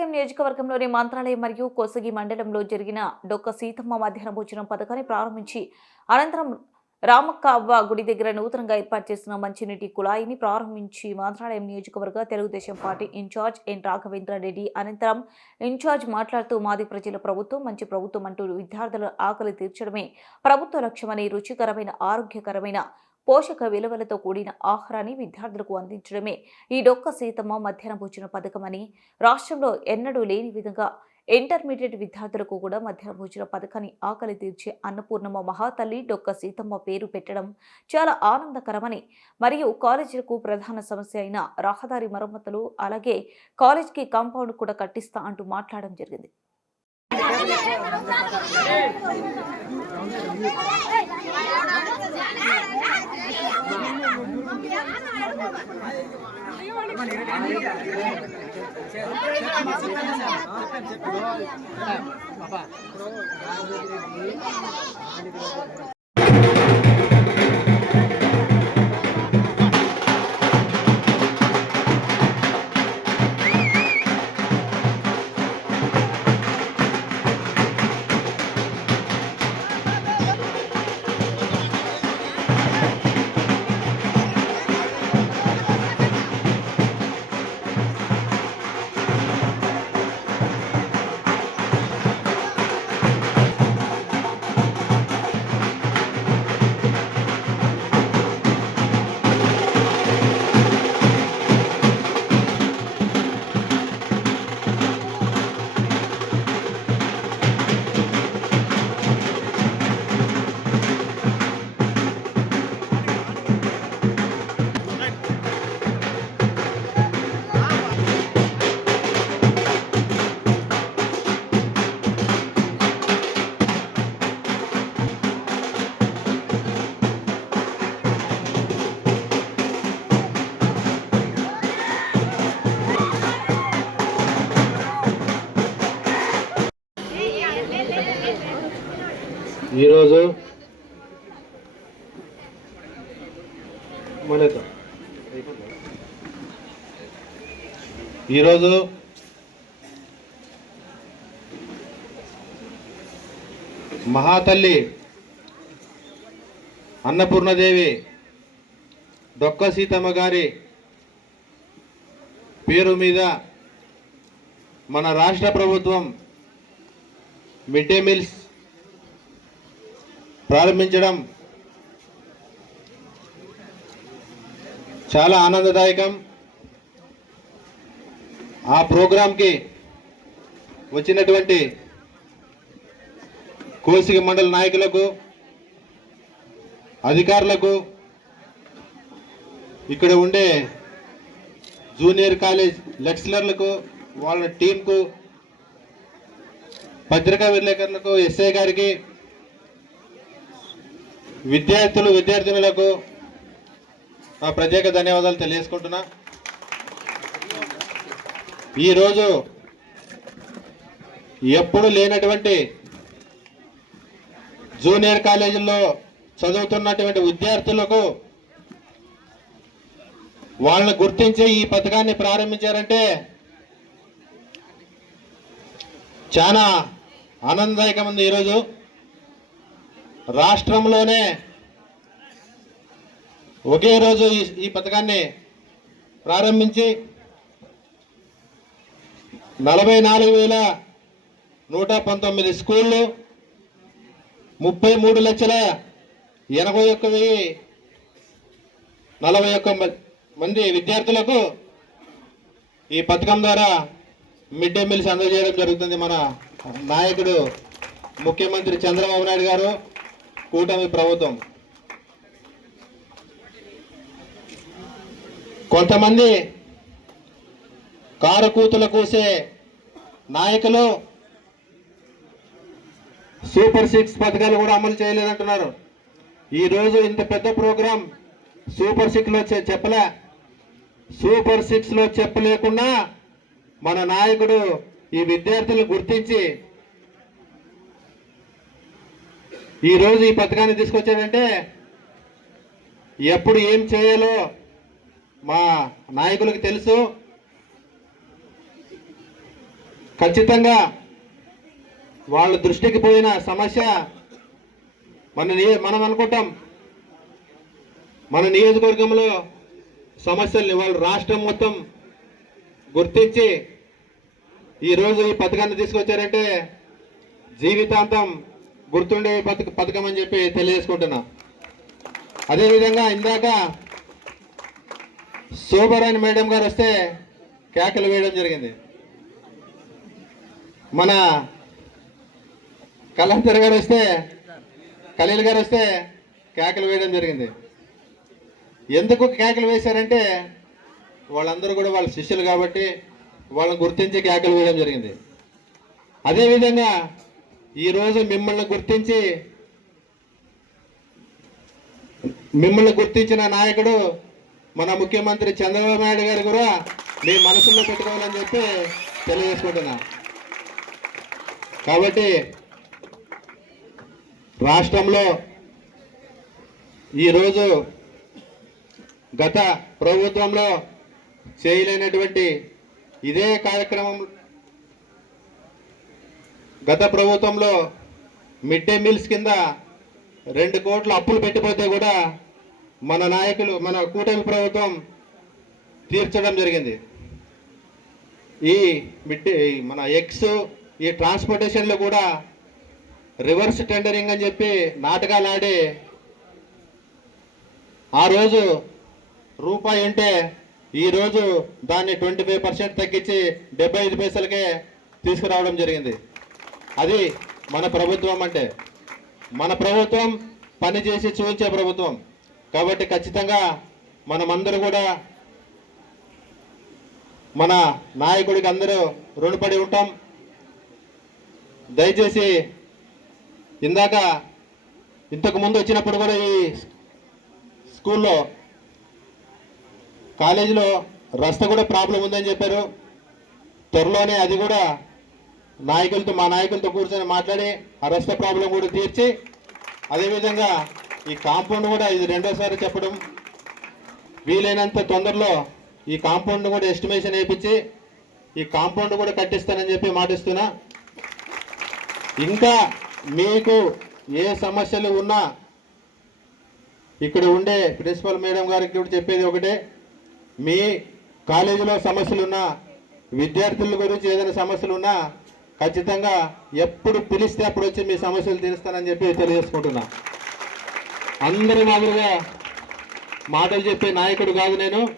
మంత్రాలయం నియోజకవర్గంలోని మంత్రాలయం మరియు కోసగి మండలంలో జరిగిన డొక్క సీతమ్మ మధ్యాహ్న భోజనం పథకాన్ని ప్రారంభించి అనంతరం రామక్క అవ్వ గుడి దగ్గర నూతనంగా ఏర్పాటు చేసిన మంచినీటి కుళాయిని ప్రారంభించి మంత్రాలయం నియోజకవర్గ తెలుగుదేశం పార్టీ ఇన్ఛార్జ్ ఎన్ రాఘవేంద్రారెడ్డి అనంతరం ఇన్ఛార్జ్ మాట్లాడుతూ మాది ప్రజల ప్రభుత్వం మంచి ప్రభుత్వం అంటూ విద్యార్థుల ఆకలి తీర్చడమే ప్రభుత్వ లక్ష్యమని రుచికరమైన ఆరోగ్యకరమైన పోషక విలువలతో కూడిన ఆహారాన్ని విద్యార్థులకు అందించడమే ఈ డొక్క సీతమ్మ మధ్యాహ్న భోజన పథకమని రాష్ట్రంలో ఎన్నడూ లేని విధంగా ఇంటర్మీడియట్ విద్యార్థులకు కూడా మధ్యాహ్న భోజన పథకాన్ని ఆకలి తీర్చే అన్నపూర్ణమ్మ మహాతల్లి డొక్క సీతమ్మ పేరు పెట్టడం చాలా ఆనందకరమని మరియు కాలేజీలకు ప్రధాన సమస్య అయిన రహదారి మరమ్మతులు అలాగే కాలేజీకి కాంపౌండ్ కూడా కట్టిస్తా అంటూ మాట్లాడడం జరిగింది. ఈరోజు మహాతల్లి అన్నపూర్ణదేవి డొక్క సీతమ్మ గారి పేరు మీద మన రాష్ట్ర ప్రభుత్వం మిడ్ డే మీల్స్ ప్రారంభించడం చాలా ఆనందదాయకం. ఆ ప్రోగ్రాంకి వచ్చినటువంటి కోసిగి మండల నాయకులకు, అధికారులకు, ఇక్కడ ఉండే జూనియర్ కాలేజ్ లెక్చరర్లకు, వాళ్ళ టీంకు, పత్రికా విలేకరులకు, ఎస్ఐ గారికి, విద్యార్థినులకు నా ప్రత్యేక ధన్యవాదాలు తెలియజేసుకుంటున్నా. ఈరోజు ఎప్పుడు లేనటువంటి జూనియర్ కాలేజీల్లో చదువుతున్నటువంటి విద్యార్థులకు వాళ్ళని గుర్తించి ఈ పథకాన్ని ప్రారంభించారంటే చాలా ఆనందదాయకం ఉంది. ఈరోజు రాష్ట్రంలోనే ఒకే రోజు ఈ పథకాన్ని ప్రారంభించి 44,119 స్కూళ్ళు, 33,81,041 మంది విద్యార్థులకు ఈ పథకం ద్వారా మిడ్ డే మీల్స్ అందజేయడం జరుగుతుంది. మన నాయకుడు ముఖ్యమంత్రి చంద్రబాబు నాయుడు గారు, కూటమి ప్రభుత్వం. కొంతమంది కారుకూతలు కూసే నాయకులు సూపర్ 6 పథకాలు కూడా అమలు చేయలేదంటున్నారు. ఈరోజు ఇంత పెద్ద ప్రోగ్రాం సూపర్ 6లో చెప్పలే. సూపర్ 6లో చెప్పలేకుండా మన నాయకుడు ఈ విద్యార్థులను గుర్తించి ఈరోజు ఈ పథకాన్ని తీసుకొచ్చాడంటే ఎప్పుడు ఏం చేయాలో మా నాయకులకు తెలుసు. ఖచ్చితంగా వాళ్ళ దృష్టికి పోయిన సమస్య మనం అనుకుంటాం మన నియోజకవర్గంలో సమస్యల్ని వాళ్ళు రాష్ట్రం మొత్తం గుర్తించి ఈరోజు ఈ పథకాన్ని తీసుకొచ్చారంటే జీవితాంతం గుర్తుండే పథకం అని చెప్పి తెలియజేసుకుంటున్నా. అదేవిధంగా ఇందాక శోభరాణి మేడం గారు వస్తే కేకలు వేయడం జరిగింది. మన కలంతర్ గారు వస్తే ఖలీల్ గారు వస్తే కేకలు వేయడం జరిగింది. ఎందుకు కేకలు వేశారంటే వాళ్ళందరూ కూడా వాళ్ళ శిష్యులు కాబట్టి వాళ్ళని గుర్తించి కేకలు వేయడం జరిగింది. అదేవిధంగా ఈరోజు మిమ్మల్ని గుర్తించిన నాయకుడు మన ముఖ్యమంత్రి చంద్రబాబు నాయుడు గారు కూడా మీ మనసులో పెట్టుకోవాలని చెప్పి తెలియజేసుకుంటున్నా. కాబట్టి రాష్ట్రంలో ఈరోజు గత ప్రభుత్వంలో చేయలేనటువంటి ఇదే కార్యక్రమం గత ప్రభుత్వంలో మిడ్ డే మీల్స్ కింద 2 కోట్ల అప్పులు పెట్టిపోతే కూడా మన నాయకులు మన కూటమి ప్రభుత్వం తీర్చడం జరిగింది. ఈ మన ఎక్స్ ఈ ట్రాన్స్పోర్టేషన్లో కూడా రివర్స్ టెండరింగ్ అని చెప్పి నాటకాలు ఆడి ఆ రోజు రూపాయి ఉంటే ఈరోజు దాన్ని 25% తగ్గించి 75 పైసలకే తీసుకురావడం జరిగింది. అది మన ప్రభుత్వం అంటే. మన ప్రభుత్వం పనిచేసి చూపించే ప్రభుత్వం కాబట్టి ఖచ్చితంగా మనమందరూ కూడా మన నాయకుడికి అందరూ రుణపడి ఉంటాం. దయచేసి ఇంతకు ముందు వచ్చినప్పుడు కూడా ఈ స్కూల్లో కాలేజీలో రస్తా కూడా ప్రాబ్లం ఉందని చెప్పారు. త్వరలోనే అది కూడా మా నాయకులతో కూర్చొని మాట్లాడి ఆ రస్తా ప్రాబ్లం కూడా తీర్చి అదేవిధంగా ఈ కాంపౌండ్ కూడా ఇది 2వ సారి చెప్పడం వీలైనంత తొందరలో ఈ కాంపౌండ్ కూడా ఎస్టిమేషన్ వేయించి ఈ కాంపౌండ్ కూడా కట్టిస్తానని చెప్పి మాటిస్తున్నా. ఇంకా మీకు ఏ సమస్యలు ఉన్నా ఇక్కడ ఉండే ప్రిన్సిపల్ మేడం గారికి కూడా చెప్పేది ఒకటే, మీ కాలేజీలో సమస్యలు ఉన్నా విద్యార్థుల గురించి ఏదైనా సమస్యలు ఉన్నా ఖచ్చితంగా ఎప్పుడు పిలిస్తే అప్పుడు వచ్చి మీ సమస్యలు తీరుస్తానని చెప్పి తెలియజేసుకుంటున్నా. అందరి మాదిరిగా మాటలు చెప్పే నాయకుడు కాదు నేను.